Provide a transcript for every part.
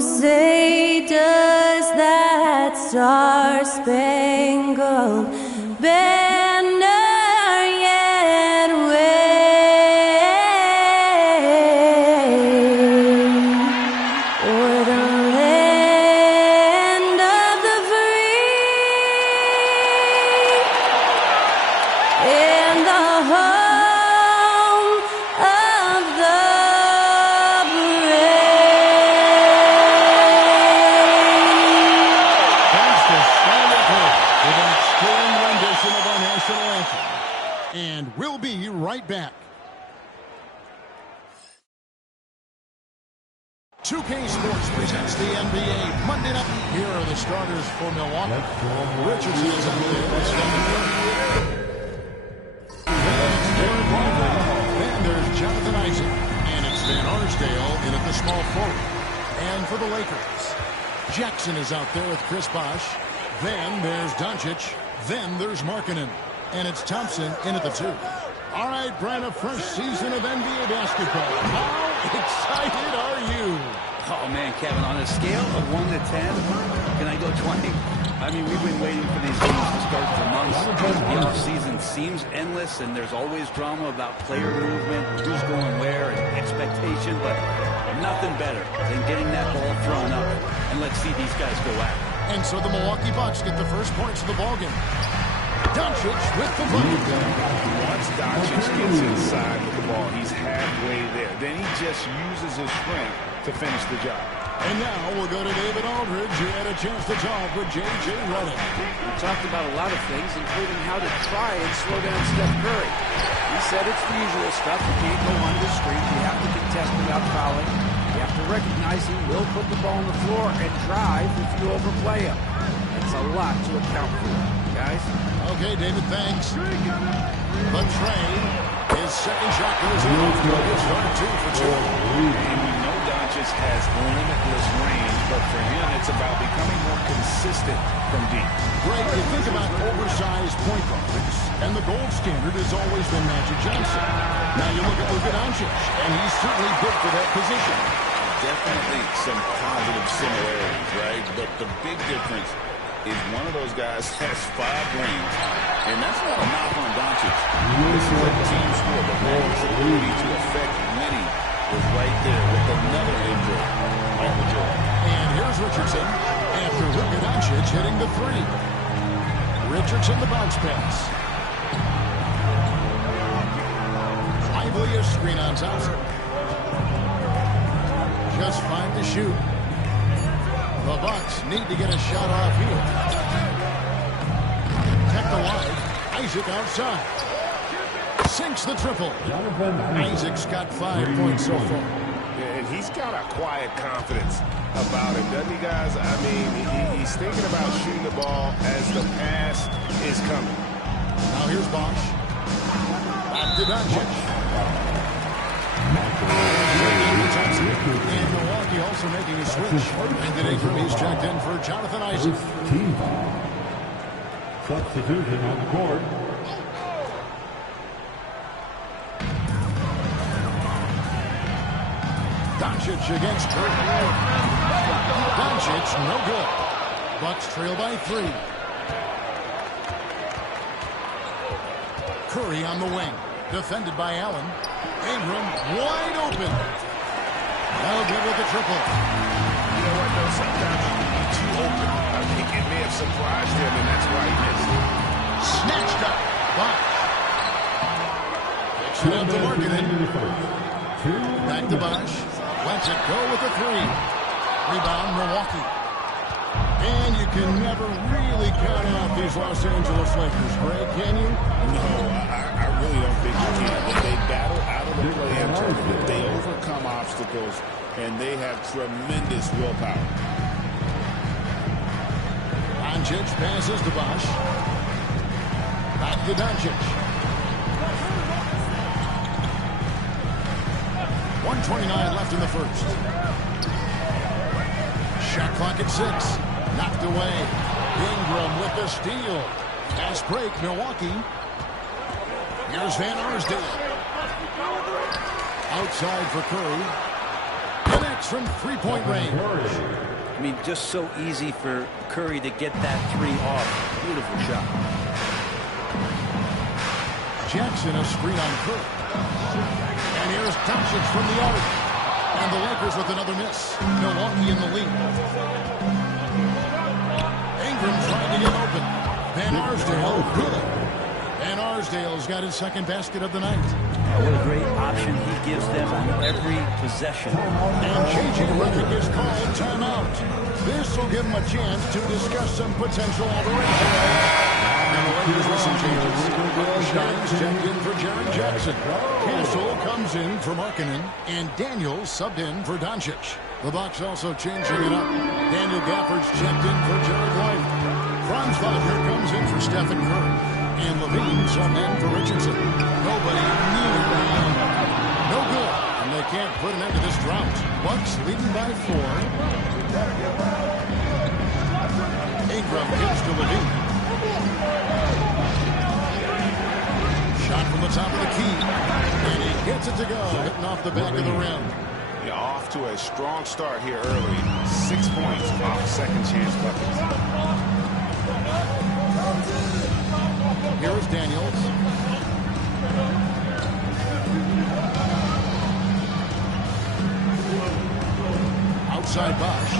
say, does that star-spangled banner yet wave o'er the land of the free and the home of the and we'll be right back. 2K Sports presents the NBA Monday night. Here are the starters for Milwaukee. Richardson is out there. Then there's Jonathan Isaac. And it's Van Arsdale in at the small forward. And for the Lakers, Jackson is out there with Chris Bosh. Then there's Doncic. Then there's Markkanen. And it's Thompson in at the 2. All right, Brent, a fresh season of NBA basketball. How excited are you? Oh, man, Kevin, on a scale of 1 to 10, can I go 20? I mean, we've been waiting for these games to start for months. The offseason seems endless, and there's always drama about player movement, who's going where, and expectation, but nothing better than getting that ball thrown up. And let's see these guys go at it. And so the Milwaukee Bucks get the first points of the ballgame. Doncic with the bucket. Once Doncic gets inside with the ball, he's halfway there. Then he just uses his strength to finish the job. And now we'll go to David Aldridge, who had a chance to talk with J.J. Redick. We talked about a lot of things, including how to try and slow down Steph Curry. He said it's the usual stuff. You can't go under the screen. You have to contest without fouling. You have to recognize he will put the ball on the floor and drive if you overplay him. That's a lot to account for, guys. Okay, David, thanks. But Trey, his second shot goes in. He'll start 2 for 2. And we know Doncic has limitless range, but for him, it's about becoming more consistent from deep. Greg, you think about oversized point guards, and the gold standard has always been Magic Johnson. Now you look at Luka Doncic, and he's certainly built for that position. Definitely some positive similarities, right? But the big difference is one of those guys has 5 rings, and that's not a knock on Doncic. This is a team sport, but Magic's ability to affect winning was right there with another injury, Michael Jordan. And here's Richardson after Luka Doncic hitting the 3. Richardson the bounce pass. Lively a screen on Thompson. Just 5 to shoot. The Bucks need to get a shot off here. Kept alive. Isaac outside. Sinks the triple. Isaac's got 5 points so far. And he's got a quiet confidence about him, doesn't he, guys? I mean, he's thinking about shooting the ball as the pass is coming. Now here's Bosh. Back to Doncic. And Milwaukee also making a switch. And today he's checked in for Jonathan Isaac. Substitution on the court. Doncic against Curry. Doncic, no good. Bucks trail by 3. Curry on the wing. Defended by Allen. Ingram wide open. No good with the triple. You know what, though? Sometimes you can be too open. I think it may have surprised him, and that's why he missed it. Snatched up. Bosh. Picks it up to Markkanen. Back to Bosh. Lets it go with the 3. Rebound, Milwaukee. And you can never really count out these Los Angeles Lakers, Greg, can you? No, I really don't think you can. When they battle out of the play-in tournament, they overcome obstacles, and they have tremendous willpower. Doncic passes to Bosh. Back to Doncic. 1:29 left in the first. Shot clock at 6. Knocked away. Ingram with the steal. Fast break, Milwaukee. Here's Van Arsdale. Outside for Curry. Connects from three-point range. I mean, just so easy for Curry to get that three off. Beautiful shot. Jackson, a screen on Curry. And here's Doncic from the arc. And the Lakers with another miss. Milwaukee in the lead. Ingram trying to get open. Van Arsdale, good. Van Arsdale's got his second basket of the night. What a great option he gives them on every possession. And J.J. Redick is called timeout. This will give him a chance to discuss some potential alteration. And the Lakers with some changes. Steins checked in for Jaren Jackson. Castle comes in for Markkanen. And Daniels subbed in for Doncic. The Bucks also changing it up. Daniel Gafford's checked in for Jared White. Franz Wagner comes in for Stephen Curry. And Levine subbed in for Richardson. Nobody kneeling down. No good. And they can't put an end to this drought. Bucks leading by 4. Ingram gives to Levine. Shot from the top of the key. And he gets it to go. Hitting off the back of the rim. Yeah, off to a strong start here early. 6 points off second chance buckets. Here is Daniels. Outside Bosch.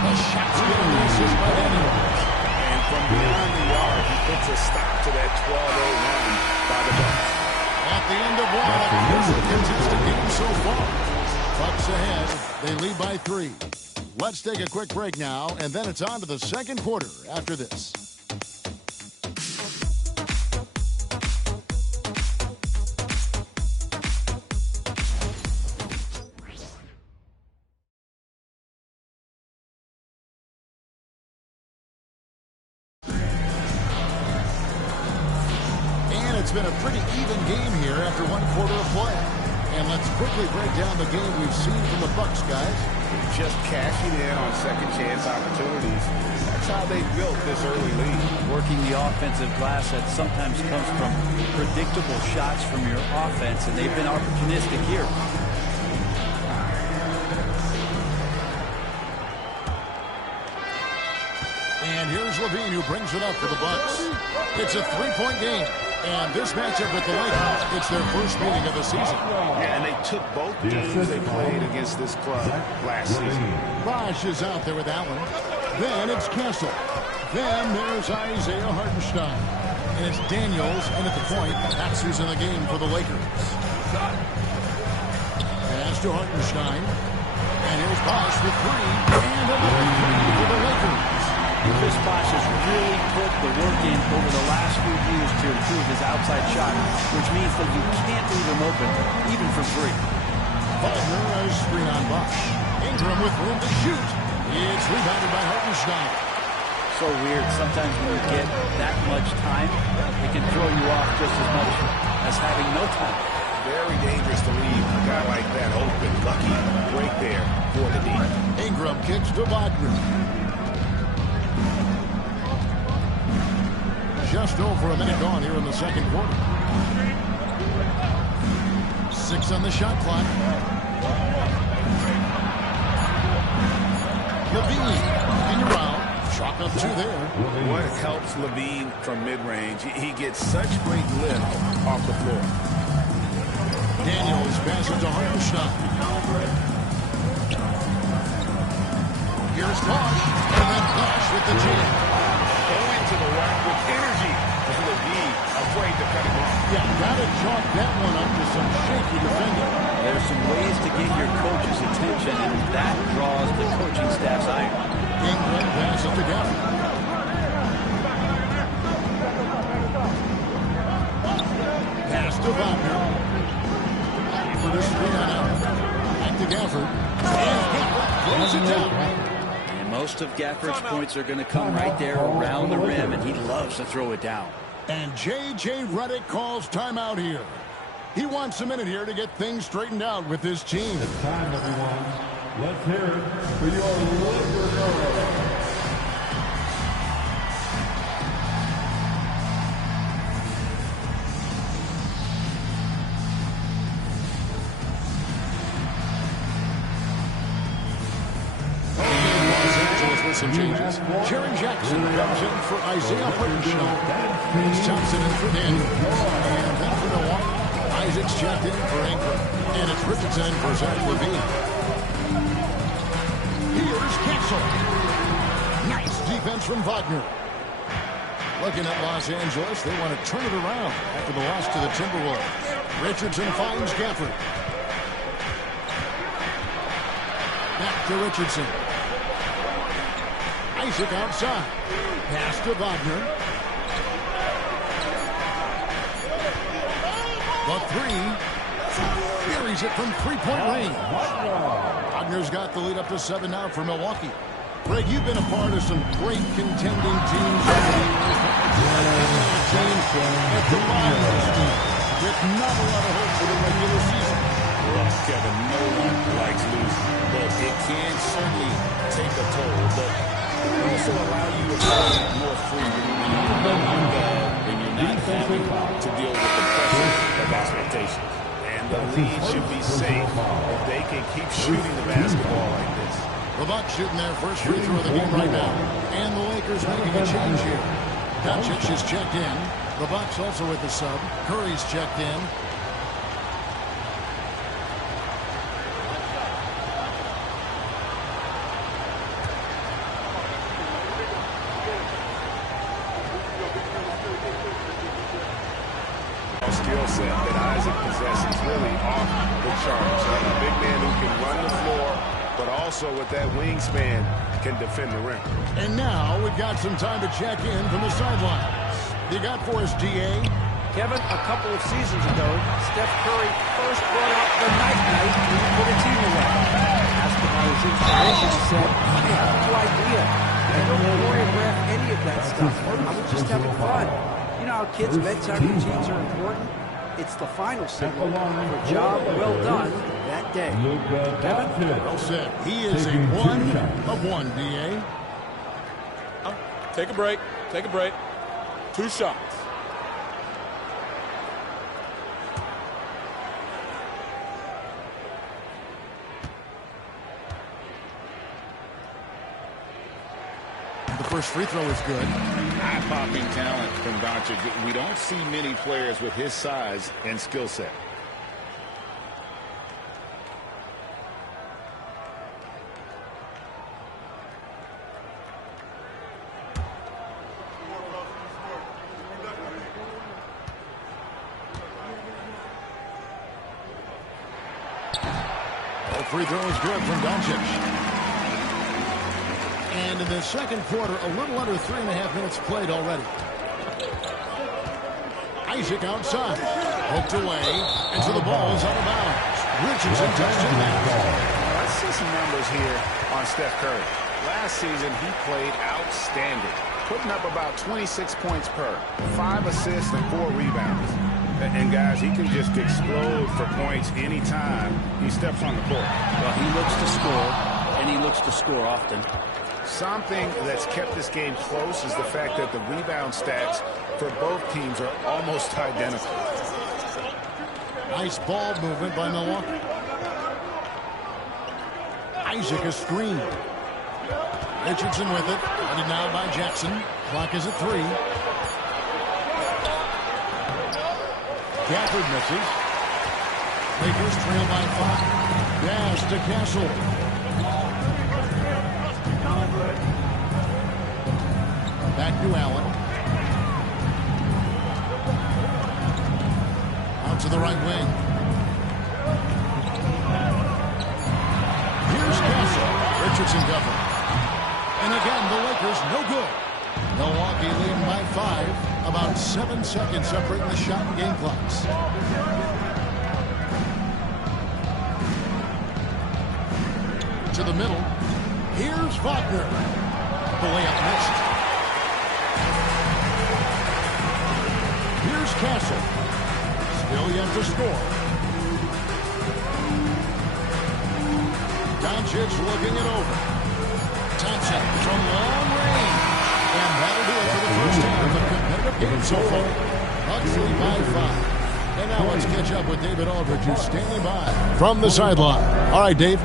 The shot's getting an assist by Daniels. And from beyond the arc, he puts a stop to that 12-0 run by the Bucks. At the end of one, a closely contested game so far. Bucks ahead. They lead by 3. Let's take a quick break now, and then it's on to the second quarter after this. It's been a pretty even game here after one quarter of play. And let's quickly break down the game we've seen from the Bucks, guys. Just cashing in on second chance opportunities. That's how they built this early lead. Working the offensive glass that sometimes comes from predictable shots from your offense, and they've been opportunistic here. And here's Levine, who brings it up for the Bucks. It's a three-point game. And this matchup with the Lakers, it's their first meeting of the season. Yeah, and they took both games they played against this club last season. Bosch is out there with Allen. Then it's Castle. Then there's Isaiah Hartenstein. And it's Daniels, and at the point, that's who's in the game for the Lakers. Pass to Hartenstein. And here's Bosch with 3. And another 3 for the Lakers. Chris Bosh has really put the work in over the last few years to improve his outside shot, which means that you can't leave him open, even for free. Wagner, a screen on Bosch. Ingram with room to shoot. It's rebounded by Hartenstein. So weird. Sometimes when you get that much time, it can throw you off just as much as having no time. Very dangerous to leave a guy like that open. Lucky break there for the D. Ingram kicks to Wagner. Just over a minute gone here in the second quarter. 6 on the shot clock. Levine in around. Chalk up 2 there. What helps Levine from mid-range? He gets such great lift off the floor. Daniels passes to Hartenstein. Here's Bosch. And then Bosch with the jam. Going to the rack with energy. Levine afraid to cut him off. Yeah, gotta chalk that one up to some shaky defending. There's some ways to get your coach's attention, and that draws the coaching staff's eye. Ingram passes to Gafford. Pass to Wagner. For the screen on out. Back to Gafford. And Gafford throws it down. Most of Gafford's points are going to come right there around the rim, and he loves to throw it down. And J.J. Redick calls timeout here. He wants a minute here to get things straightened out with his team. It's time, everyone. Let's hear it for your Lakers. with some changes. Jerry Jackson comes in for Isaiah Hartenstein. It's Thompson in for Danny. And then for Milwaukee, Isaac's checked in for Ingram. And it's Richardson in for Zach LaVine. Here's Castle. Nice defense from Wagner. Looking at Los Angeles, they want to turn it around after the loss to the Timberwolves. Richardson finds Gafford. Back to Richardson. Isaac outside. Pass to Wagner. The three. Buries it from three-point range. Wagner's got the lead up to 7 now for Milwaukee. Greg, you've been a part of some great contending teams over the years. At the bottom of the team, with not a lot of hope for the regular season. Well, Kevin, no one likes losing, but it can certainly take a toll. But it will also allow you to play more freely when you're bad and you're not having to deal with the pressure of expectations. And the lead should be safe if they can keep shooting the basketball like this. The Bucks shooting their first free throw of the game right now. And the Lakers making a change here. Doncic is checked in. The Bucks also with the sub. Curry's checked in. Skill set that Isaac possesses really off the charts. A big man who can run the floor, but also with that wingspan can defend the rim. And now we've got some time to check in from the sidelines. You got for us, D.A.? Kevin, a couple of seasons ago, Steph Curry first brought out the night to put a team away. Asked about his inspiration, he said, I have no idea. I don't choreograph any of that stuff. I was just having fun. You know how kids' bedtime routines are important? It's the final signal for a job well done that day. Kevin? Well said. He is a 1 of 1, D.A. Take a break. Take a break. 2 shots. The first free throw is good. Eye-popping talent from Doncic. We don't see many players with his size and skill set. Free throw is good from Doncic. And in the second quarter, a little under 3.5 minutes played already. Isaac outside. Poked away. And so the ball is out of bounds. Richardson touched it down. Let's see some numbers here on Steph Curry. Last season, he played outstanding, putting up about 26 points per, 5 assists and 4 rebounds. And guys, he can just explode for points anytime he steps on the court. Well, he looks to score, and he looks to score often. Something that's kept this game close is the fact that the rebound stats for both teams are almost identical. Nice ball movement by Milwaukee. Isaac a screen. Richardson with it. Headed now by Jackson. Clock is at 3. Gafford misses. Lakers trail by 5. Dash to Castle. Back to Allen. Out to the right wing. Here's Castle. Richardson covered. And again, the Lakers no good. Milwaukee leading by 5. About 7 seconds separating the shot and game clocks. To the middle. Here's Wagner. The layup missed. Here's Castle. Still yet to score. Doncic looking it over. Thompson from long range. And that'll do it for the first half of a competitive game so far. Bucks lead by 5. And now let's catch up with David Aldridge, who's standing by from the sideline. All right, Dave.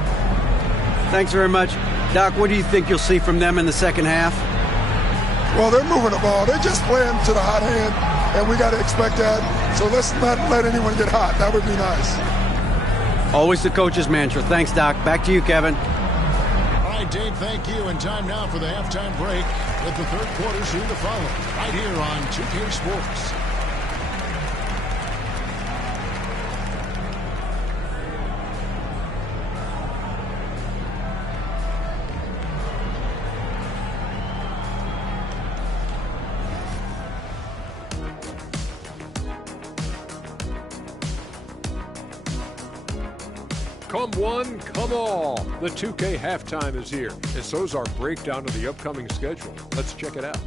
Thanks very much. Doc, what do you think you'll see from them in the second half? Well, they're moving the ball. They're just playing to the hot hand, and we got to expect that. So let's not let anyone get hot. That would be nice. Always the coach's mantra. Thanks, Doc. Back to you, Kevin. All right, Dave, thank you. And time now for the halftime break with the third quarter soon to follow right here on 2K Sports. Come one, come all. The 2K halftime is here, and so's our breakdown of the upcoming schedule. Let's check it out.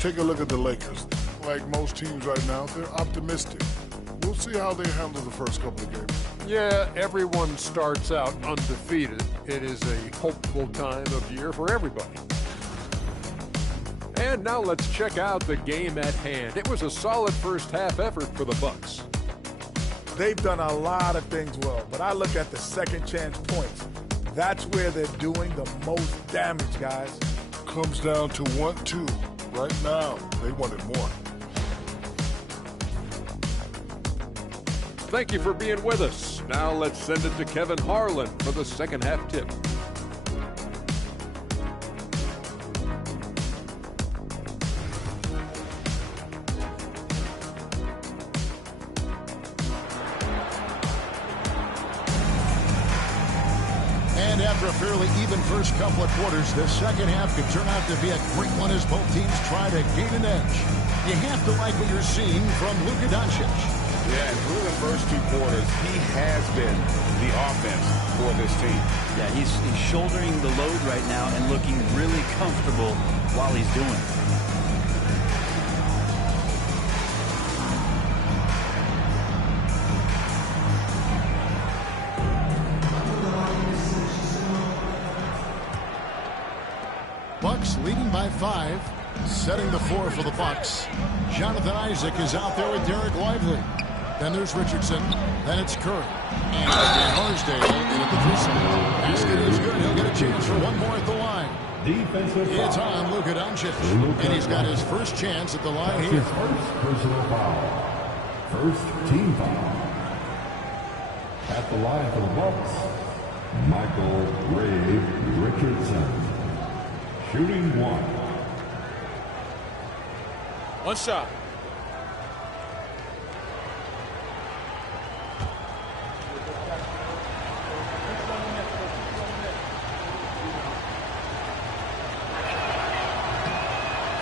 Take a look at the Lakers. Like most teams right now, they're optimistic. We'll see how they handle the first couple of games. Yeah, everyone starts out undefeated. It is a hopeful time of year for everybody. And now let's check out the game at hand. It was a solid first half effort for the Bucks. They've done a lot of things well, but I look at the second chance points. That's where they're doing the most damage, guys. Comes down to 1-2. Right now, they wanted more. Thank you for being with us. Now let's send it to Kevin Harlan for the second half tip. And after a fairly even first couple of quarters, the second half could turn out to be a great one as both teams try to gain an edge. You have to like what you're seeing from Luka Doncic. Yeah, and through the first two quarters, he has been the offense for this team. Yeah, he's shouldering the load right now and looking really comfortable while he's doing it. Bucks leading by 5, setting the floor for the Bucks. Jonathan Isaac is out there with Derek Lively. Then there's Richardson. Then it's Curry. And Harsdale in at the free throw. Basket is good. He'll get a chance for one more at the line. It's on Luka Doncic. And he's got his first chance at the line here. His first personal foul. First team foul. At the line for the Bucks, Michael Ray Richardson. Shooting one. One shot.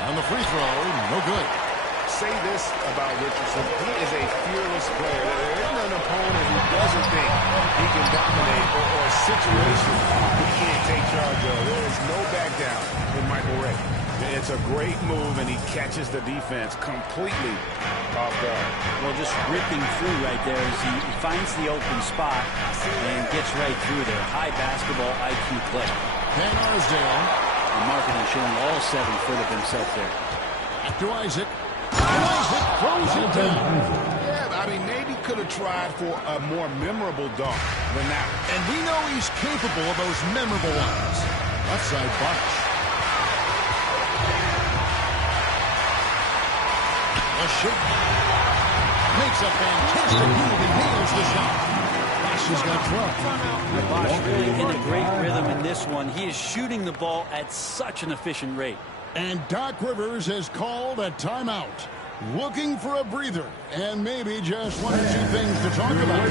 On the free throw, no good. Say this about Richardson. He is a fearless player. There isn't an opponent who doesn't think he can dominate or a situation he can't take charge of. There is no back down with Michael Ray. It's a great move, and he catches the defense completely off guard. Well, just ripping through right there as he finds the open spot and gets right through there. High basketball IQ play. Van Arsdale. And Marketing showing all 7 foot of himself there. Back to Isaac. Isaac throws it down. Yeah, I mean, maybe could have tried for a more memorable dunk than that. And we know he's capable of those memorable ones. Left side Bosch. A shot. Makes a fantastic move and nails the shot. Bosch has got 12. Bosch really in a great rhythm in this one. He is shooting the ball at such an efficient rate. And Doc Rivers has called a timeout. Looking for a breather and maybe just one or two things to talk about.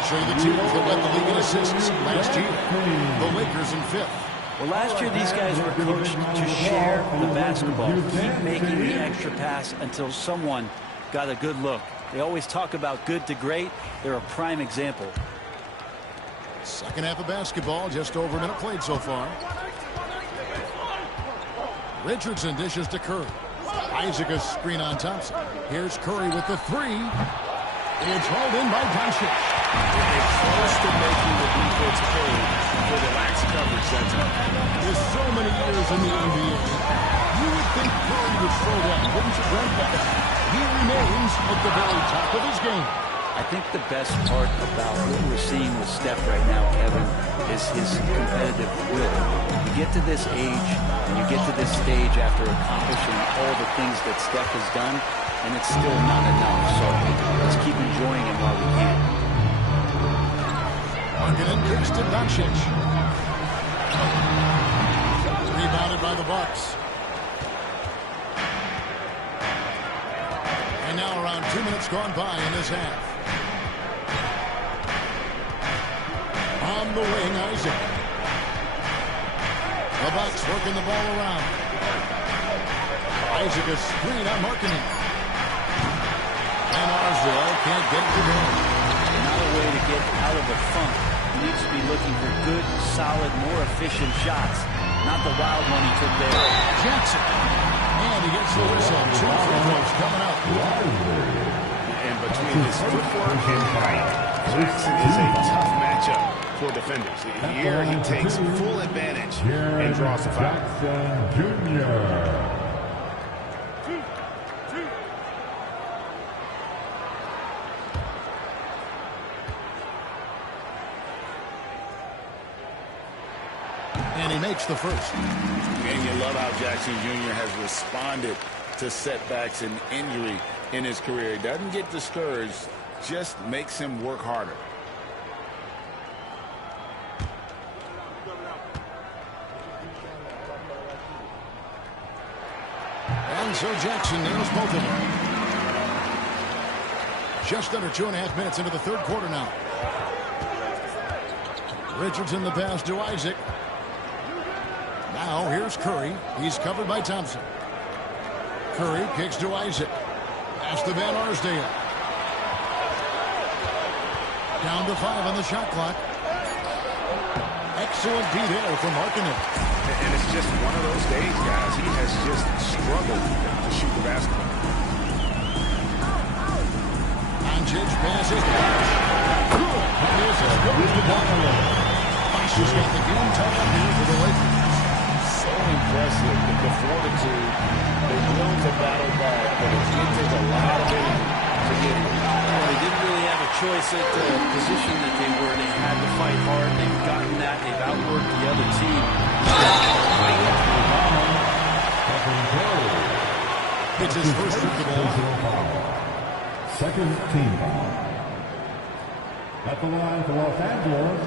I'll show you the teams that led the league in assists last year. The Lakers in 5th. Well, last year these guys were coached to share the basketball, keep making the extra pass until someone got a good look. They always talk about good to great. They're a prime example. Second half of basketball, just over a minute played so far. Richardson dishes to Curry. Isaac a screen on Thompson. Here's Curry with the three. It's hauled in by Doncic. They're close to making the defense pay for the lax coverage that time. With so many years in the NBA, you would think Curry would slow down, wouldn't you, Brent? He remains at the very top of his game. I think the best part about what we're seeing with Steph right now, Kevin, is his competitive will. You get to this age and you get to this stage after accomplishing all the things that Steph has done, and it's still not enough. So let's keep enjoying him while we can. Markkanen kicks to Doncic. Rebounded by the Bucks. And now around 2 minutes gone by in this half. On the wing, Isaac. The Bucks working the ball around. Isaac a screen on Markkanen. And Arsdale can't get it to go. Not a way to get out of a funk. He needs to be looking for good, solid, more efficient shots. Not the wild one he took there. Jackson. And he gets the whistle. 2 free throws coming up. And between his footwork and height, Jackson is a tough matchup for defenders. Here he takes full advantage and draws the foul. Jackson Jr. And he makes the first. And you love how Jackson Jr. has responded to setbacks and injury in his career. He doesn't get discouraged, just makes him work harder. And so Jackson nails both of them. Just under 2.5 minutes into the third quarter now. Richardson the pass to Isaac. Now here's Curry. He's covered by Thompson. Curry kicks to Isaac. Pass to Van Arsdale. Down to 5 on the shot clock. Excellent D there from Markkanen. And it's just one of those days, guys. He has just struggled to shoot the basketball. Doncic passes to Bosh. Good. And this is goes to Buffalo. Bosh has got the game tied up here for the Lakers. So impressive, the fortitude, the will to battle back, but it takes a lot of energy to get here. Well, they didn't really have a choice at the position that they were. They had to fight hard. They've gotten that. They've outworked the other team. It's his first trip to the line. Second team foul. At the line for Los Angeles,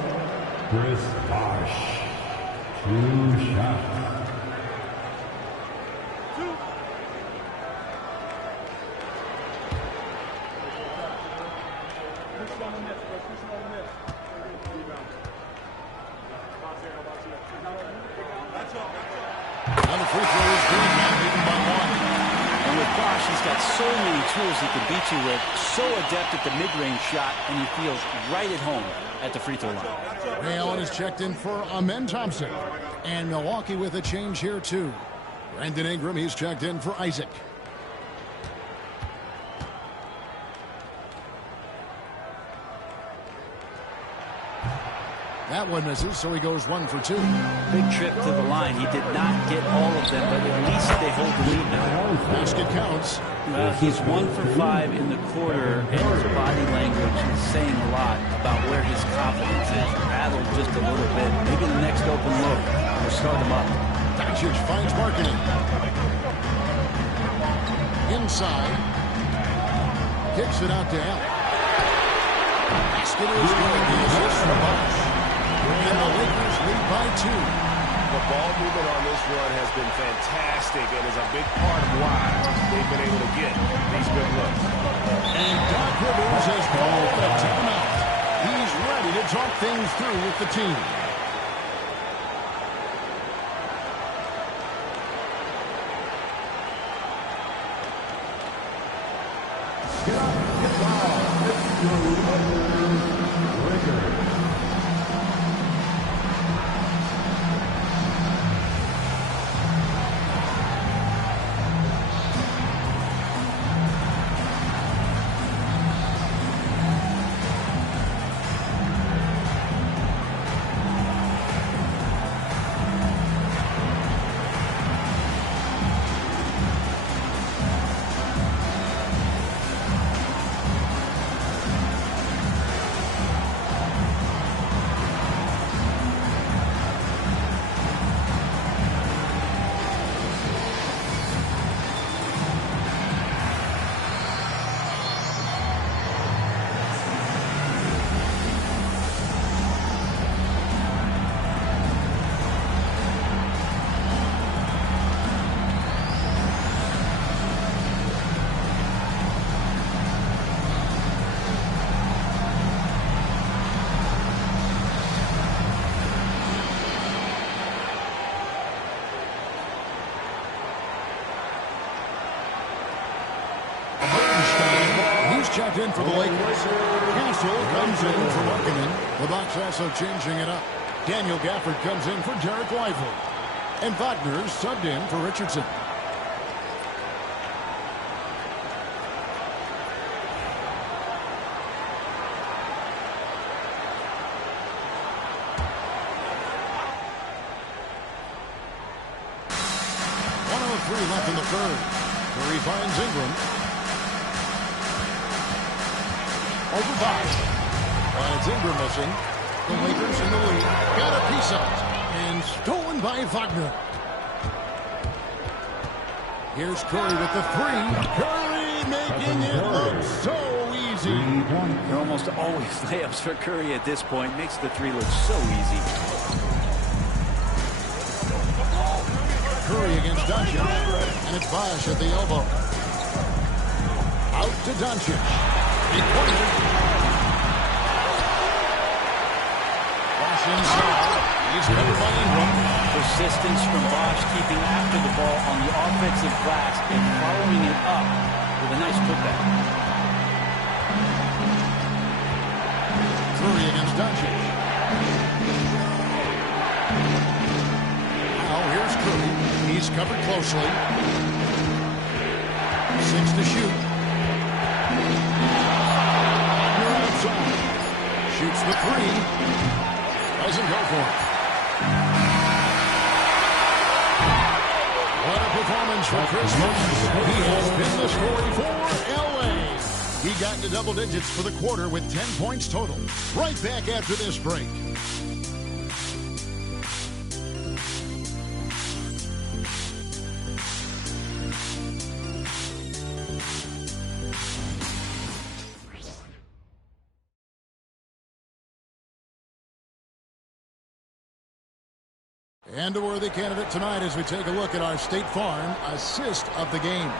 Chris Bosh. 2 shots. On the free throw is good. Now leading by 1. And with Bosh, he's got so many tools he can beat you with. So adept at the mid-range shot, and he feels right at home at the free throw line. Ray Allen is checked in for Amen Thompson. And Milwaukee with a change here, too. Brandon Ingram, he's checked in for Isaac. That one misses, so he goes 1 for 2. Big trip to the line. He did not get all of them, but at least they hold the lead now. Basket counts. He's 1 for 5 in the quarter, and his body language is saying a lot about where his confidence is. Rattled just a little bit. Maybe the next open look will start him up. Doncic finds Markkanen. Inside. Kicks it out to Allen. Basket is good. The assist from Bosh. And the Lakers lead by 2. The ball movement on this run has been fantastic and is a big part of why they've been able to get these good looks. And Doc Rivers has called a timeout. He's He'll talk things through with the team. Checked in for the Lakers. Castle comes in for Markkanen. The Bucks also changing it up. Daniel Gafford comes in for Derek Lively. And Wagner subbed in for Richardson. .103 left in the third. Curry finds Ingram. Over Bosh. And it's Ingram missing. The Lakers in the lead. Got a piece of it. And stolen by Wagner. Here's Curry with the three. Curry making it look so easy. They're almost always layups for Curry at this point. Makes the three look so easy. Curry against Doncic. And it's Bosh at the elbow. Out to Doncic. Bosh inside. He's covered by Ingram. Persistence from Bosh keeping after the ball on the offensive glass and following it up with a nice putback. Curry against Doncic. Now here's Curry. He's covered closely. 6 to shoot. Shoots the three. Doesn't go for it. What a performance for Chris Bosh. He has been the story for L.A. He got into double digits for the quarter with 10 points total. Right back after this break. And a worthy candidate tonight as we take a look at our State Farm assist of the game.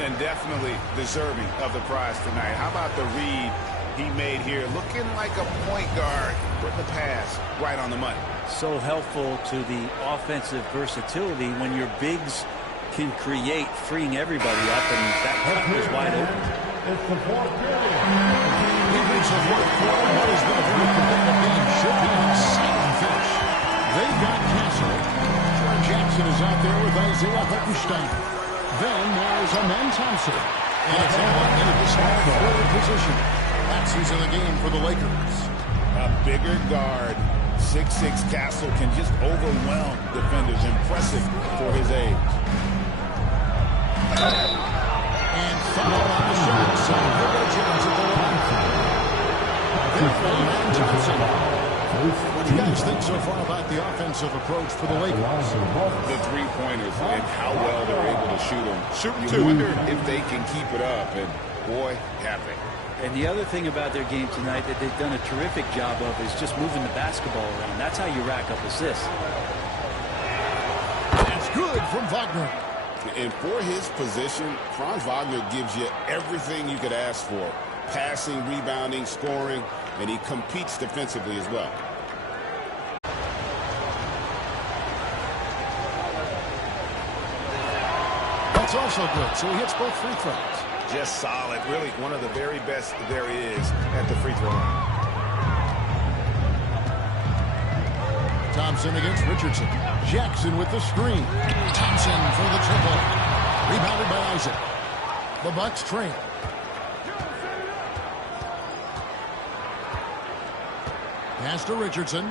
And definitely deserving of the prize tonight. How about the read he made here? Looking like a point guard. Putting the pass right on the money. So helpful to the offensive versatility when your bigs can create, freeing everybody up, and that cut was wide open. It's the fourth period. Leaders of fourth quarter. What has been a very competitive game should be an exciting finish. They've got Castle. Troy Jackson is out there with Isaiah Hartenstein. Then there's Amen Thompson. And it's Allen into the small forward position. That's who's in the game for the Lakers. A bigger guard, 6'6" Castle can just overwhelm defenders. Impressive for his age. And foul on the shot. So here goes Jones at the line. Amen Thompson. What do you guys think so far about the offensive approach for the Lakers? The three-pointers and how well they're able to shoot them. You wonder if they can keep it up, and boy, have they. And the other thing about their game tonight that they've done a terrific job of is just moving the basketball around. That's how you rack up assists. That's good from Wagner. And for his position, Franz Wagner gives you everything you could ask for. Passing, rebounding, scoring. and he competes defensively as well. That's also good, so he hits both free throws. Just solid. Really one of the very best there is at the free throw line. Thompson against Richardson. Jackson with the screen. Thompson for the triple. Rebounded by Isaac. The Bucks trail. Pass to Richardson.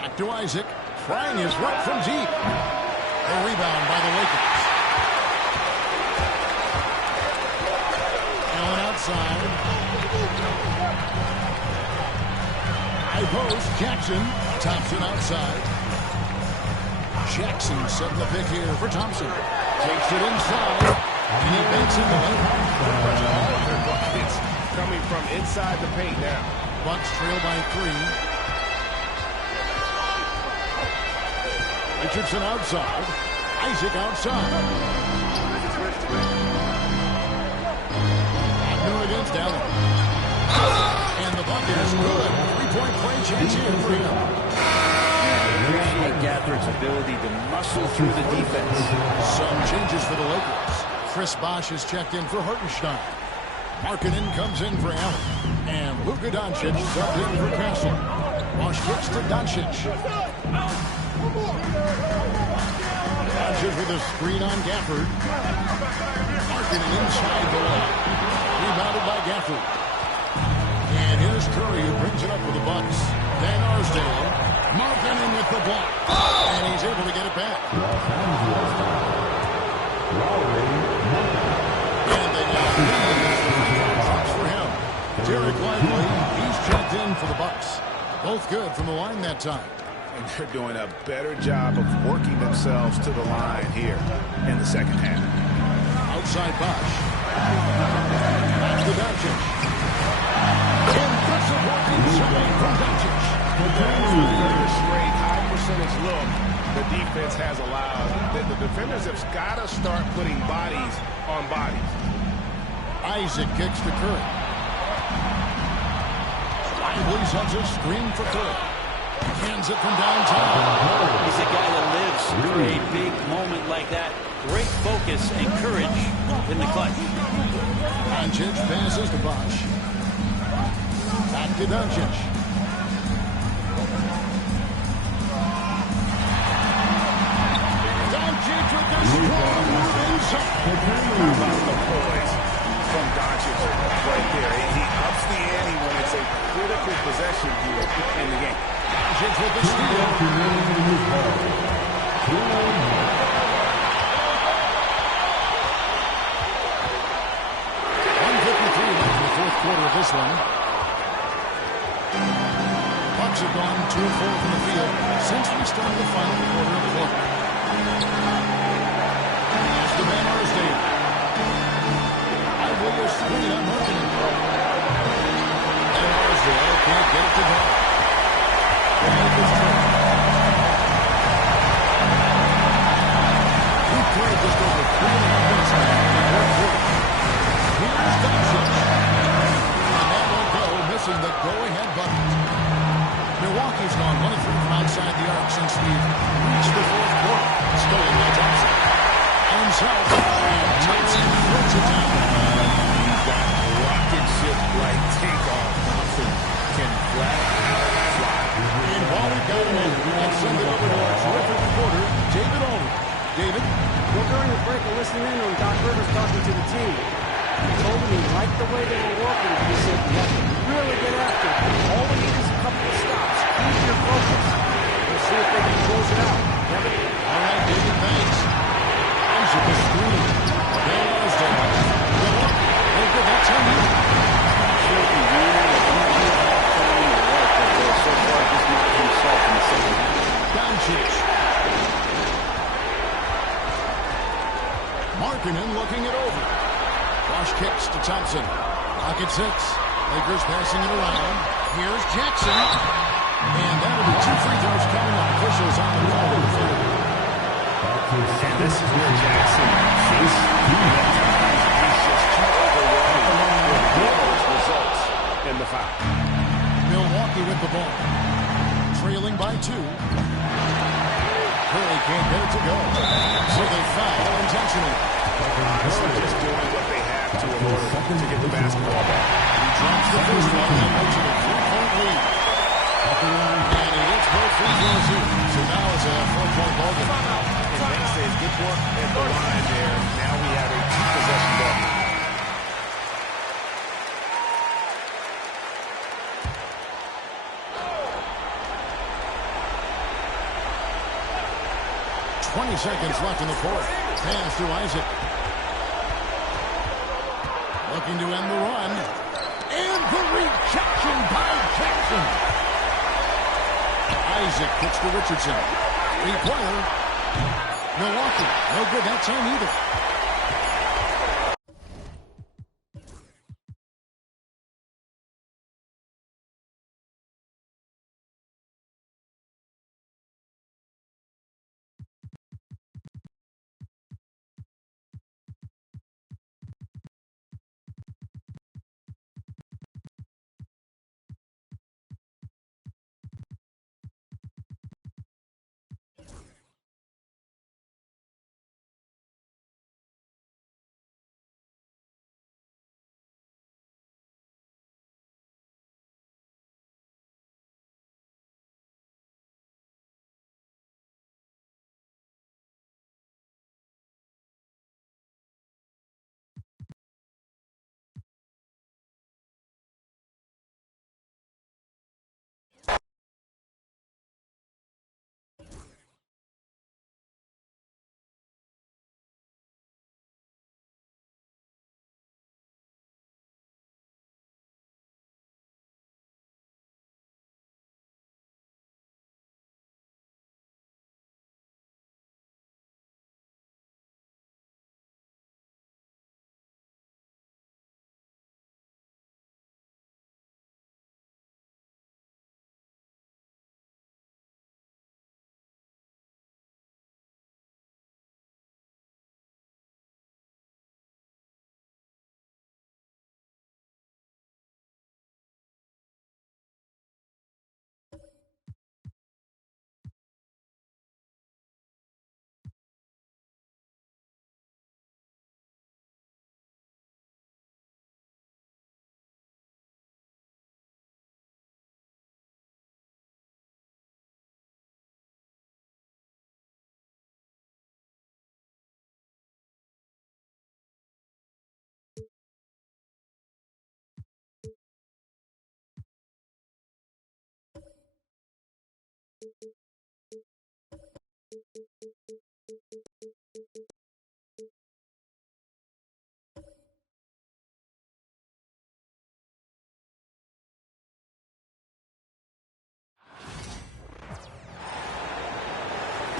Back to Isaac. Trying his work from deep. A rebound by the Lakers. Allen outside. High post. Jackson. Thompson outside. Jackson setting the pick here for Thompson. Takes it inside. And he makes it the All of their buckets coming from inside the paint now. Bucks trail by 3. Richardson outside. Isaac outside. Agnew against Allen. And the bucket is good. 3-point play chance here for him. Appreciate Gafford's ability to muscle through the defense. Some changes for the Lakers. Chris Bosh is checked in for Hartenstein. Markkanen comes in for Allen. And Luka Doncic subbed in for Castle. Bosh kicks to Doncic. Doncic with a screen on Gafford. Markkanen inside the line. Rebounded by Gafford. And here's Curry who brings it up for the Bucks. Van Arsdale. Markkanen with the block. And he's able to get it back. And they now lead for him. Derek Lively, he's checked in for the Bucks. Both good from the line that time. And they're doing a better job of working themselves to the line here in the second half. Outside Bosh. Back to Doncic. Impressive work inside from Doncic. Third straight high percentage look the defense has allowed. The defenders have got to start putting bodies on bodies. Isaac kicks to Curry. Lively sends a screen for Curry. Hands it from downtown. He's a guy that lives for a big moment like that. Great focus and courage in the clutch. Doncic passes to Bosh. Back to Doncic. Doncic with the strong move inside. How about the poise from Doncic right there? He ups the ante when it's a critical possession here in the game. Doncic with the steal. 1:53 left in the fourth quarter of this one. Bucks have gone 2 of 4 from the field since we started the final quarter of play. As the Van Arsdale. Lively is screen on Markkanen. Van Arsdale can't get it to go. The Lakers try. We played just over 3.5 minutes now in the fourth quarter. Here's Doncic. And that won't go, missing the go-ahead bucket. Milwaukee's gone 1 of 3 from outside the arc since we've reached the fourth quarter. Stolen by Thompson. Himself. And Thompson throws it down. He's got rocket ship-like takeoff. Thompson can flat out fly. And while we've got him in, let's send it over to our terrific reporter, David Olney. David? Well, during the break, listening in on Doc Rivers talking to the team, he told me he liked the way they were working. He said, you have to really get after it. All we need is a couple of stops. Keep your focus. We'll see if they can close it out. Kevin? All right, David, thanks. Isaac is screen. Van Arsdale. Milwaukee. That's him. Sure can win it. I don't know how far in the work, but so far just knocked himself in the second half. Doncic. Markkanen looking it over. Bosh kicks to Thompson. Pocket 6. Lakers passing it around. Here's Jackson. And that'll be 2 free throws coming up. Officials on the call in the third. And this is where Jackson, he's just the foul. Milwaukee with the ball. Trailing by 2. Curry can't get it to go. So they foul intentionally. They're just doing what they have to in order to get the basketball back. He drops the first one and makes it a 3-point lead. And he hits both free throws in. So now it's a 4-point ball game. And Ben says good work at the line there. Now we have a 2-possession ball game. 20 seconds left in the fourth. Pass to Isaac. Looking to end the run. And the rejection by Jackson. Isaac kicks to Richardson. 3-pointer. Milwaukee. No good that time either.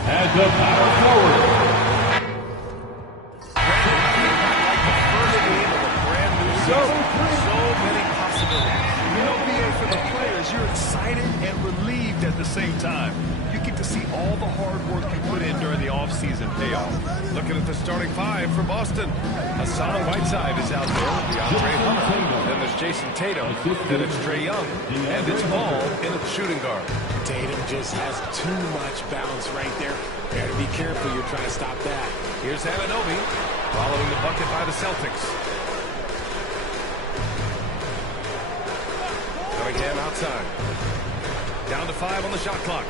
As the power forward. So many possibilities. You know, BA, for the players, you're excited and relieved at the same time. You get to see all the hard work you put in during the offseason pay off. Looking at the starting 5 for Boston. Hassan Whiteside is out there. DeAndre Hunter. Then there's Jason Tatum. Then it's Trae Young. And it's Ball in a shooting guard. Tatum just has too much balance right there. Gotta be careful. You're trying to stop that. Here's Anunoby following the bucket by the Celtics. Cunningham outside. Down to 5 on the shot clock.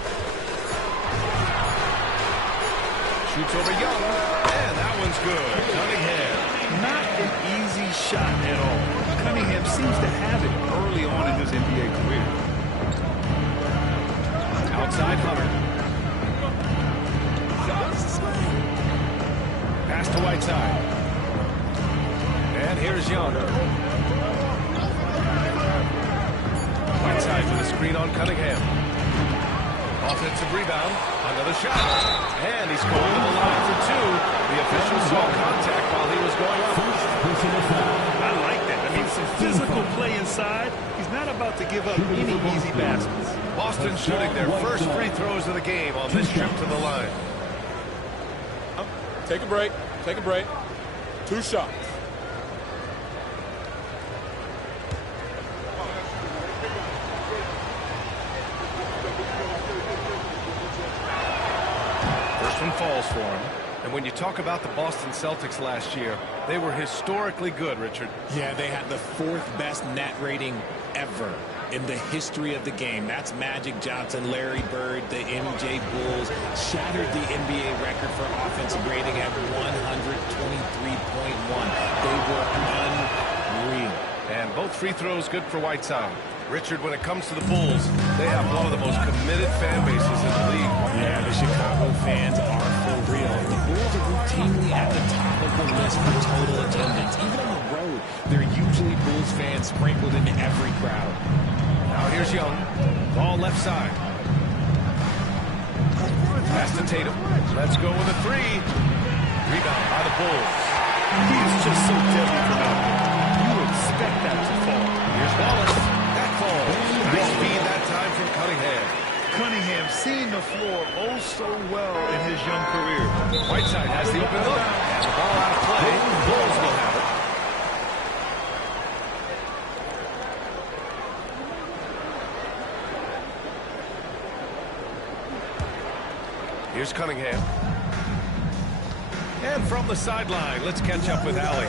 Shoots over Young. And that one's good. Cunningham. Not an easy shot at all. Cunningham seems to have it early on in his NBA career. Outside Hunter. Pass to Whiteside. And here's Young. Whiteside with a screen on Cunningham. Offensive rebound. Another shot. And he's going to the line for 2. The official saw contact while he was going up. I like that. I mean, some physical play inside. He's not about to give up any easy baskets. Boston shooting their first free throws of the game on this trip to the line. Take a break. Take a break. 2 shots. one falls for him. And when you talk about the Boston Celtics last year, they were historically good, Richard. Yeah, they had the 4th best net rating ever in the history of the game. That's Magic Johnson, Larry Bird, the MJ Bulls. Shattered the NBA record for offensive rating at 123.1. They were unreal. And both free throws good for Whiteside. Richard, when it comes to the Bulls, they have one of the most committed fan bases in the league. Yeah, the Chicago fans are for real. The Bulls are routinely at the top of the list for total attendance. Even on the road, there are usually Bulls fans sprinkled into every crowd. Now here's Young. Ball left side. Pass to Tatum. Let's go with a 3. Rebound by the Bulls. He is just so deadly from out there. You expect that to fall. Here's Wallace. That falls. Nice feed that time from Cunningham. Cunningham seeing the floor oh so well in his young career. Whiteside has the open look. And the ball out of play. Bulls will have it. Here's Cunningham. And from the sideline, let's catch up with Allie.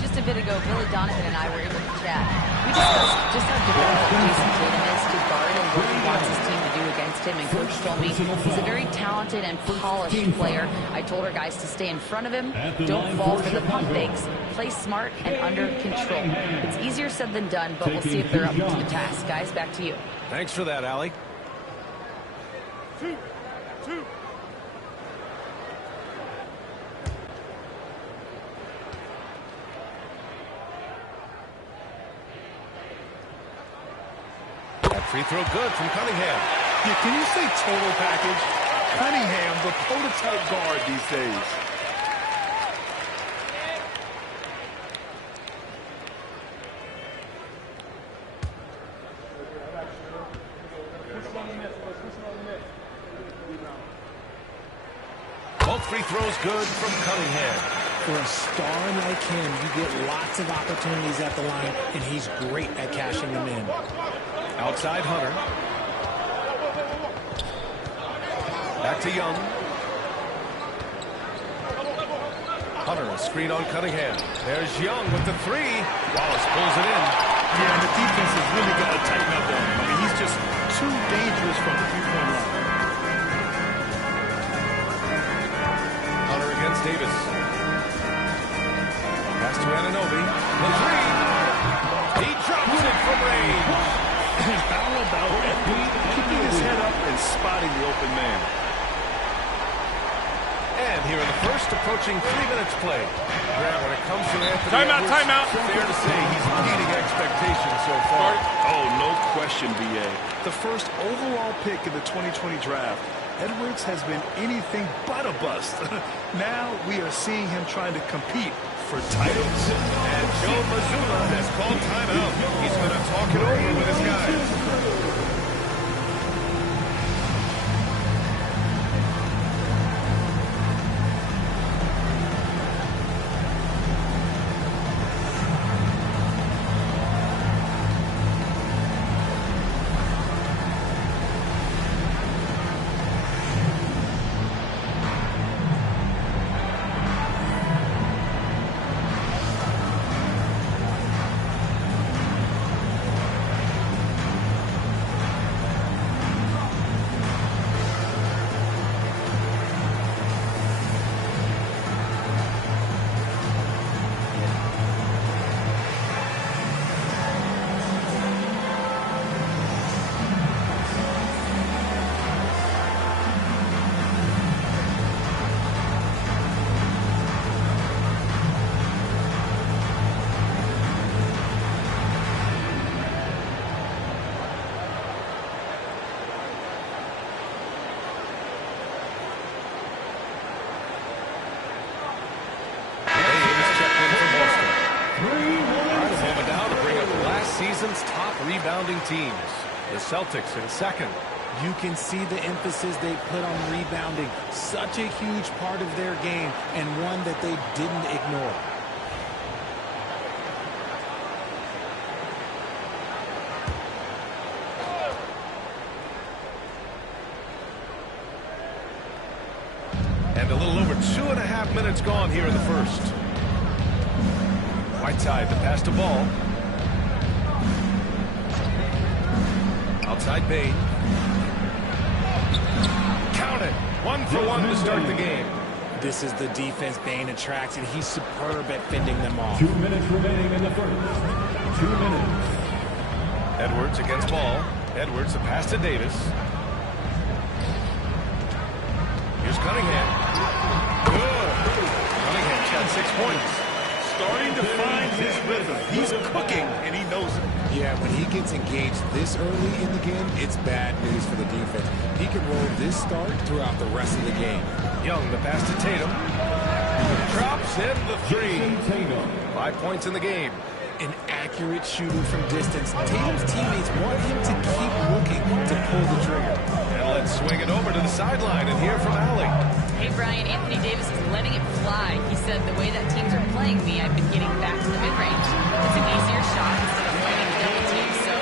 Just a bit ago, Billy Donovan and I were able to chat. We discussed just how difficult Jason Tatum is to guard and what he wants his team to do against him. And Coach told me he's a very talented and polished player. I told our guys to stay in front of him, don't fall for the pump fakes, play smart and under control. It's easier said than done, but we'll see if they're up to the task. Guys, back to you. Thanks for that, Allie. 2. Free throw good from Cunningham. Yeah, can you say total package? Cunningham, the prototype guard these days. Both free throws good from Cunningham. For a star like him, you get lots of opportunities at the line, and he's great at cashing them in. Outside Hunter. Back to Young. Hunter, a screen on Cunningham. There's Young with the 3. Wallace pulls it in. Yeah, and the defense has really got to tighten up on him. I mean, he's just too dangerous from the three-point line. Hunter against Davis. Pass to Anunoby. The 3. He drops it from range. How about keeping his head up and spotting the open man? And here in the first, approaching 3 minutes play. Grant, when it comes to Anthony Timeout, Edwards, timeout. fair to say he's beating expectations so far. Oh, no question, B.A. The first overall pick in the 2020 draft, Edwards has been anything but a bust. Now we are seeing him trying to compete for titles. And Joe Mazzulla has called timeout. He's going to talk it over with his guys. Season's top rebounding teams. The Celtics in second. You can see the emphasis they put on rebounding. Such a huge part of their game, and one that they didn't ignore. And a little over 2.5 minutes gone here in the first. Whiteside, the pass to Ball. Outside Bain. Count it. 1 for 1 to start the game. This is the defense Bain attracts, and he's superb at fending them off. 2 minutes remaining in the first. 2 minutes. Edwards against Ball. Edwards, the pass to Davis. Here's Cunningham. Good. Cunningham's got 6 points. Starting to find his rhythm. He's cooking, and he knows it. Yeah, when he gets engaged this early in the game, it's bad news for the defense. He can roll this start throughout the rest of the game. Young, the pass to Tatum. Drops in the 3. 5 points in the game. An accurate shooter from distance. Tatum's teammates want him to keep looking to pull the trigger. And let's swing it over to the sideline and hear from Allie. Hey, Brian, Anthony Davis is letting it fly. He said, the way that teams are playing me, I've been getting back to the mid-range. It's an easier shot instead of fighting the double team, so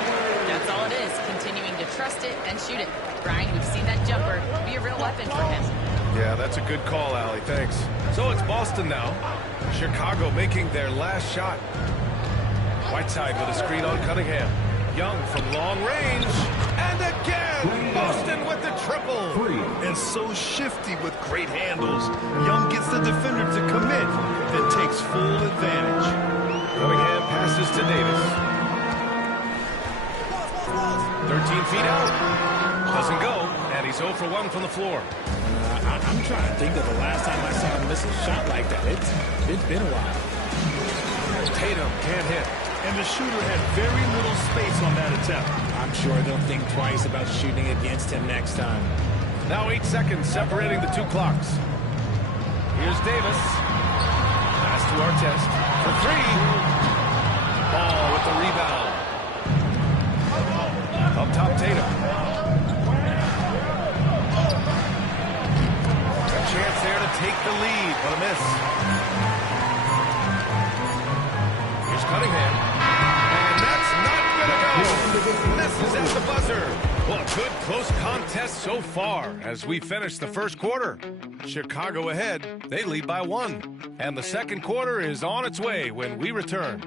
that's all it is, continuing to trust it and shoot it. Brian, we've seen that jumper be a real weapon for him. Yeah, that's a good call, Allie. Thanks. So it's Boston now. Chicago making their last shot. Whiteside with a screen on Cunningham. Young from long range. And again, Boston with the triple. And so shifty with great handles. Young gets the defender to commit, then takes full advantage. Cunningham passes to Davis. 13 feet out. Doesn't go. And he's 0 for 1 from the floor. I'm trying to think of the last time I saw him miss a shot like that. It's been a while. Tatum can't hit. And the shooter had very little space on that attempt. I'm sure they'll think twice about shooting against him next time. Now 8 seconds separating the 2 clocks. Here's Davis. Pass to Artest for 3. Ball with the rebound. Up top, Tatum. A chance there to take the lead, but a miss. Here's Cunningham. And that's not going to go. Misses at the buzzer. Well, a good close contest so far as we finish the first quarter. Chicago ahead. They lead by 1. And the second quarter is on its way when we return.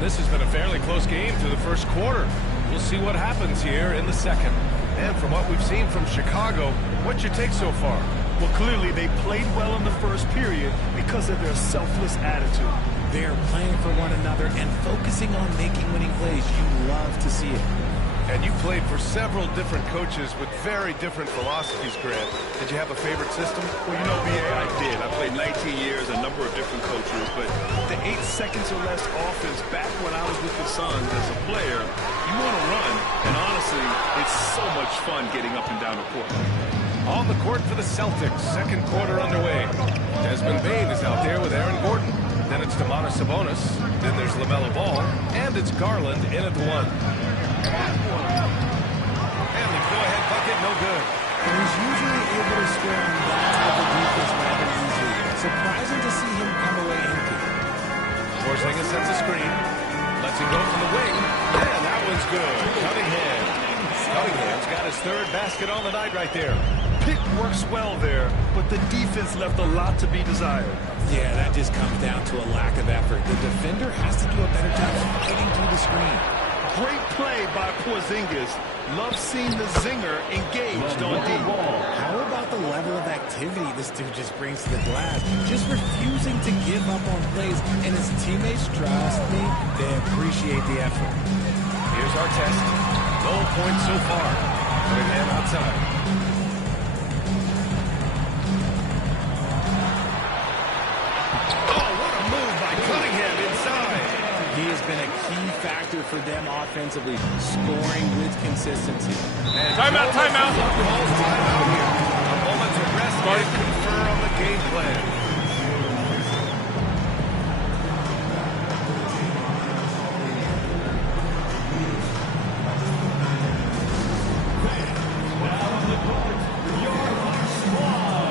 This has been a fairly close game through the first quarter. We'll see what happens here in the second. And from what we've seen from Chicago, what's your take so far? Well, clearly they played well in the first period because of their selfless attitude. They're playing for one another and focusing on making winning plays. You love to see it. And you played for several different coaches with very different philosophies, Grant. Did you have a favorite system? Well, you know, B.A., I did. I played 19 years, a number of different coaches, but the 8 seconds or less offense back when I was with the Suns as a player, you want to run, and honestly, it's so much fun getting up and down the court. On the court for the Celtics, second quarter underway. Desmond Bain is out there with Aaron Gordon. Then it's Domantas Sabonis. Then there's LaMelo Ball. And it's Garland in at the 1. And the go-ahead bucket, no good. And he's usually able to score on that type of defense rather easily. Surprising to see him come away empty. Porzingis sets a screen. Lets it go from the wing. And that one's good. Cunningham's got his 3rd basket on the night right there. Pick works well there, but the defense left a lot to be desired. Yeah, that just comes down to a lack of effort. The defender has to do a better job fighting through the screen. Great play by Porzingis. Love seeing the zinger engaged on D. How about the level of activity this dude just brings to the glass? Just refusing to give up on plays, and his teammates, trust me, they appreciate the effort. Here's our test. No points so far. Cunningham outside. Oh, what a move by Cunningham inside. He has been a key factor for them offensively, scoring with consistency. And timeout. Timeout here. A moment to rest and confer on the game plan. Your squad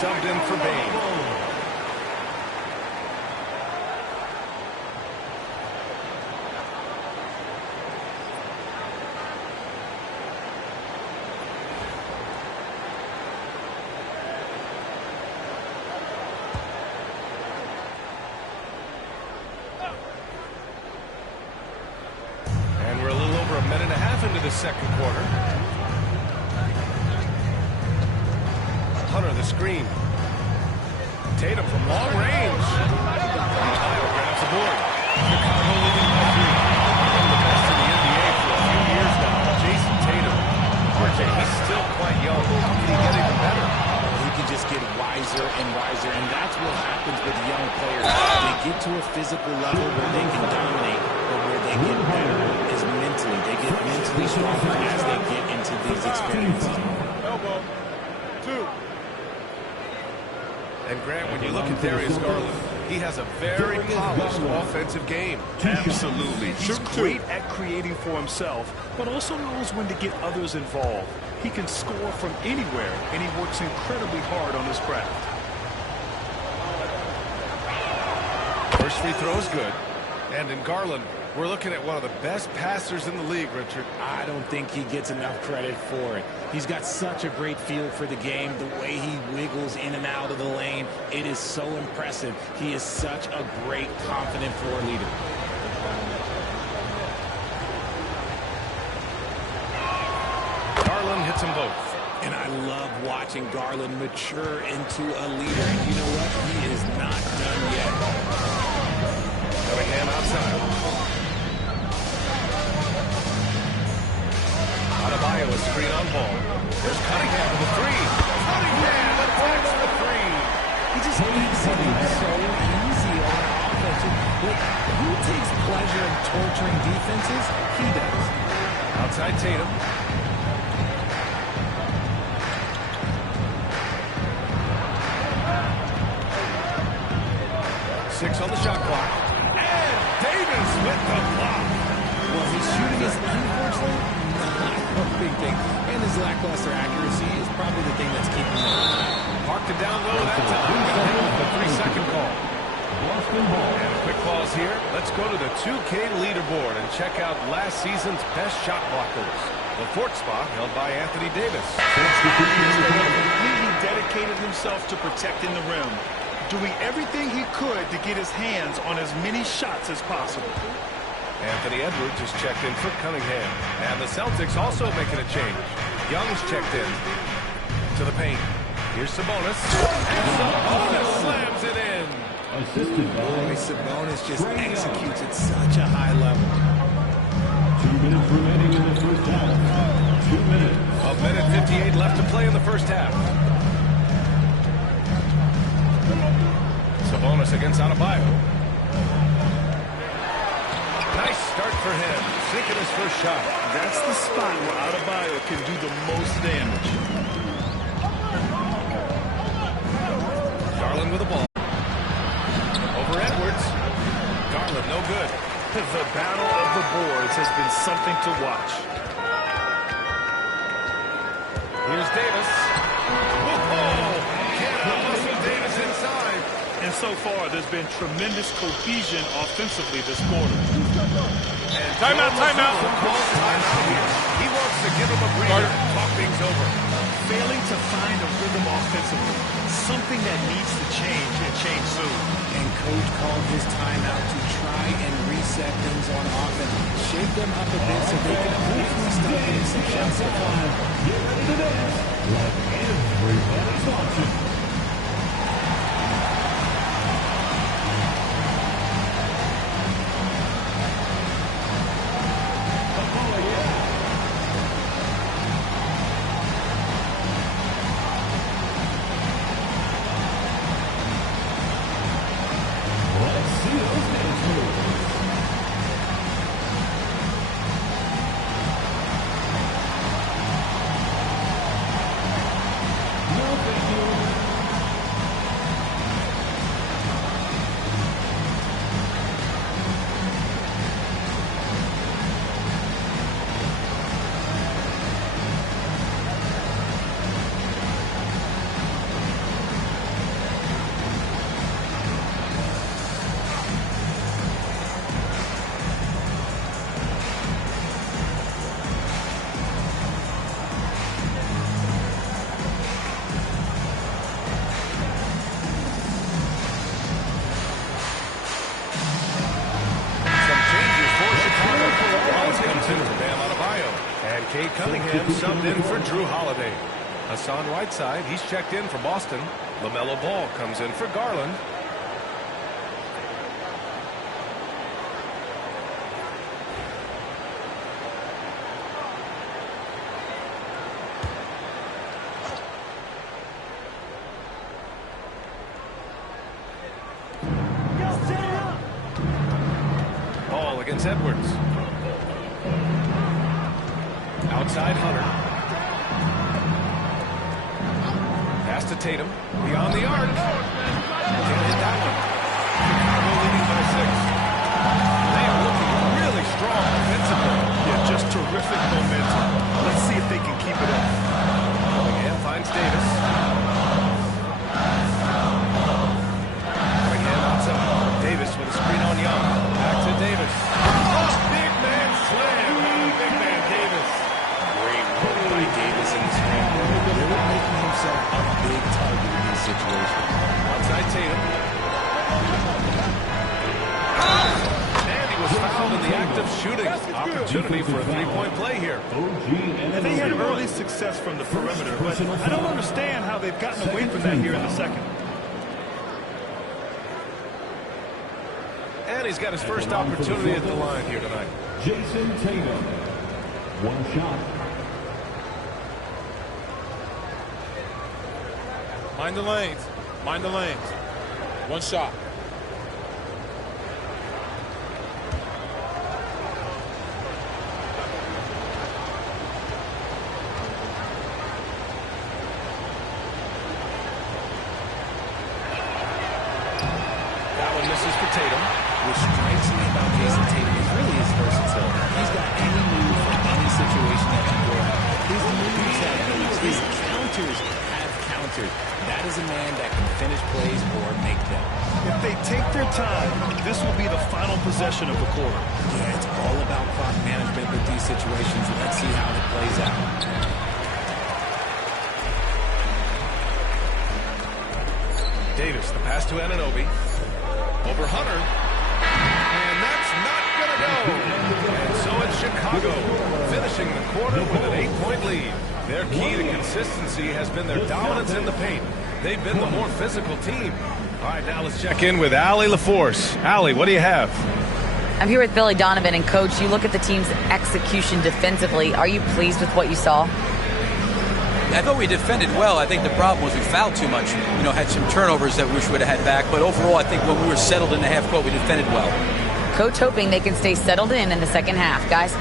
subbed in for Bain. And we're a little over a minute and a half into the second quarter. Hunter, the screen. Tatum from long range. Ohio grabs the board. Chicago leading by 3. One of the best in the NBA for a few years now. Jason Tatum. RJ, he's still quite young. How can he get even better? He can just get wiser and wiser, and that's what happens with young players. They get to a physical level where they can dominate, but where they get better is mentally. They get mentally stronger as they get into these experiences. Elbow. 2. And Grant, when you look at Darius Garland, he has a very polished offensive game. Absolutely. He's great at creating for himself, but also knows when to get others involved. He can score from anywhere, and he works incredibly hard on his craft. First free throw is good. And in Garland, we're looking at one of the best passers in the league, Richard. I don't think he gets enough credit for it. He's got such a great feel for the game, the way he wiggles in and out of the lane. It is so impressive. He is such a great, confident floor leader. Garland hits them both. And I love watching Garland mature into a leader. And you know what? He is not done yet. Cunningham outside. Adebayo a screen on ball. There's Cunningham with the 3. Cunningham attacks the 3. He just makes it so easy on offense. Look, who takes pleasure in torturing defenses? He does. Outside Tatum. Six on the shot clock. And Davis with the block. Well, his shooting is unfortunately not a big thing. And his lackluster accuracy is probably the thing that's keeping him alive. Parked it down low that time. Got hit with the 3-second call. And a quick pause here. Let's go to the 2K leaderboard and check out last season's best shot blockers. The 4th spot held by Anthony Davis. He completely dedicated himself to protecting the rim, doing everything he could to get his hands on as many shots as possible. Anthony Edwards is checked in for Cunningham. And the Celtics also making a change. Young's checked in to the paint. Here's Sabonis. And Sabonis slams it in. Boy, Sabonis just executes at such a high level. 2 minutes remaining in the first half. 2 minutes. A minute 58 left to play in the first half. Sabonis against Adebayo. Nice start for him. Sinking his first shot. That's the spot where Adebayo can do the most damage. Garland with the ball. Over Edwards. Garland no good. The battle of the boards has been something to watch. Here's Davis. Whoa! Can't muscle Davis inside. And so far, there's been tremendous cohesion offensively this quarter. And timeout. Timeout here. He wants to give him a breather and talk things over. Failing to find a rhythm offensively. Something that needs to change and change soon. And coach called his timeout to try and reset things on offense. Shake them up a bit so they can hopefully start getting some shots to fly. Get ready to dance like everybody's watching. subbed in for Drew Holiday. Hassan Whiteside, he's checked in for Boston. LaMelo Ball comes in for Garland. Ball against Edwards. Outside Hunter. Pass to Tatum. Beyond the arc. Can't hit that one. Chicago leading by 6. They are looking really strong offensively. Yeah, just terrific momentum. Let's see if they can keep it up. Cunningham finds Davis. Cunningham outside. Davis with a screen on Young. Back to Davis. Oh, big man slam. Big man Davis. Great work by Davis in the screen. Really making himself a big target in these situations. Outside Tatum. And he was fouled in the act of shooting. Opportunity for a three-point play here. And they had early success from the perimeter, but I don't understand how they've gotten away from that here in the second. And he's got his first opportunity at the line here tonight. Jason Tatum. One shot. Mind the lanes. Mind the lanes. One shot. That one misses for Tatum. What strikes me about Jason Tatum is really his versatility. He's got any move for any situation that can go out. His moves have moves. His counters have counters. That is a man that can finish plays or make them. If they take their time, this will be the final possession of the quarter. Yeah, it's all about clock management with these situations. Let's see how it plays out. Davis, the pass to Anunoby. Over Hunter. And that's not going to go. And so it's Chicago finishing the quarter with an 8-point lead. Their key to consistency has been their dominance in the paint. They've been the more physical team. All right, now let's check in with Allie LaForce. Allie, what do you have? I'm here with Billy Donovan, and Coach, you look at the team's execution defensively. Are you pleased with what you saw? I thought we defended well. I think the problem was we fouled too much. You know, had some turnovers that we wish we would have had back. But overall, I think when we were settled in the half court, we defended well. Coach hoping they can stay settled in the second half. Guys?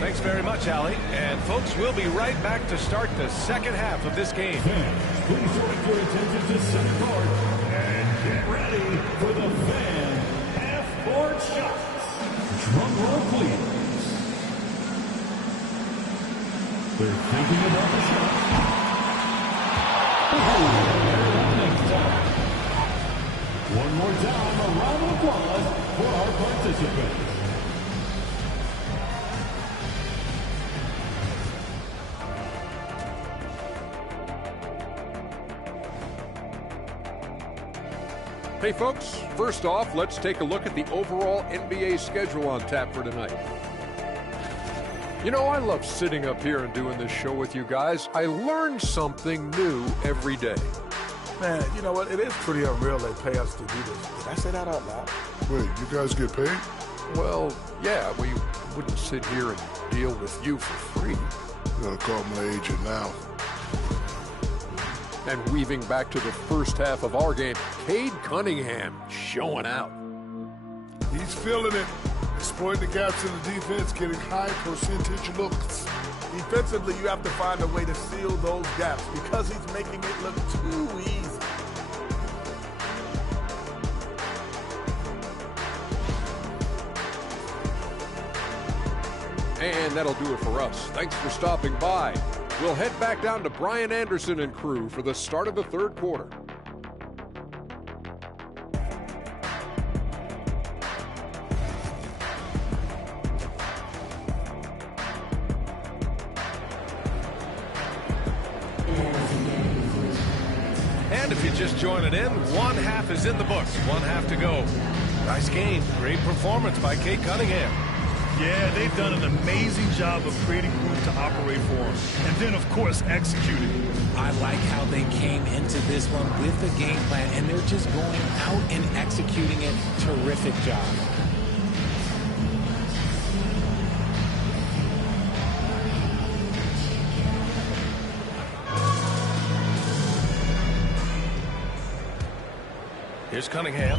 Thanks very much, Allie. And, folks, we'll be right back to start the second half of this game. Please direct your attention to center court and get ready for the fan half-court shots. Drum roll, please. They're thinking about the shot. One more time, a round of applause for our participants. Hey folks, first off, let's take a look at the overall NBA schedule on tap for tonight. You know, I love sitting up here and doing this show with you guys. I learn something new every day. Man, you know what? It is pretty unreal they pay us to do this. Did I say that out loud? Wait, you guys get paid? Well, yeah, we wouldn't sit here and deal with you for free. You gotta call my agent now. And weaving back to the first half of our game, Cade Cunningham showing out. He's feeling it. Exploiting the gaps in the defense, getting high percentage looks. Defensively, you have to find a way to seal those gaps because he's making it look too easy. And that'll do it for us. Thanks for stopping by. We'll head back down to Brian Anderson and crew for the start of the third quarter. And if you're just joining in, one half is in the books, one half to go. Nice game, great performance by Cade Cunningham. Yeah, they've done an amazing job of creating room to operate for him. And then, of course, executing. I like how they came into this one with a game plan, and they're just going out and executing it. Terrific job. Here's Cunningham.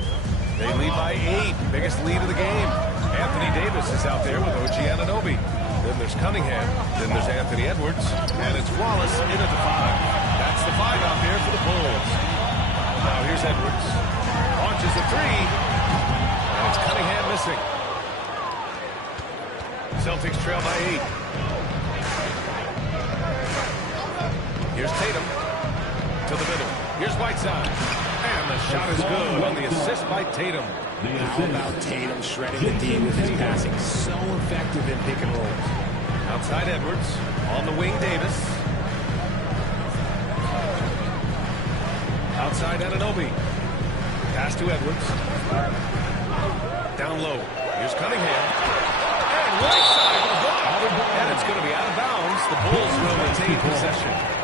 They lead by 8. Biggest lead of the game. Anthony Davis is out there with OG Anunoby. Then there's Cunningham. Then there's Anthony Edwards. And it's Wallace in at the 5. That's the 5 out there for the Bulls. Now here's Edwards. Launches the 3. And it's Cunningham missing. Celtics trail by 8. Here's Tatum. To the middle. Here's Whiteside. And the shot is good on the assist by Tatum. How about Tatum shredding the D with his passing? So effective in pick and rolls. Outside Edwards. On the wing, Davis. Outside Anunoby. Pass to Edwards. Down low. Here's Cunningham. And Whiteside with a block. And it's going to be out of bounds. The Bulls will retain possession.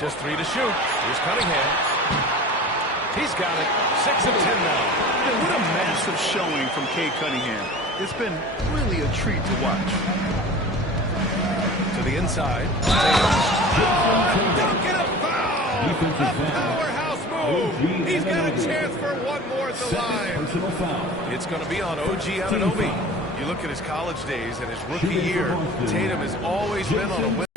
Just 3 to shoot. Here's Cunningham. He's got it. 6 of 10 now. Yeah, what a massive showing from Cade Cunningham. It's been really a treat to watch. To the inside. Don't get a foul! A powerhouse move! He's got a chance for one more at the line. It's going to be on OG Anunoby. You look at his college days and his rookie year, Tatum has always been on a win.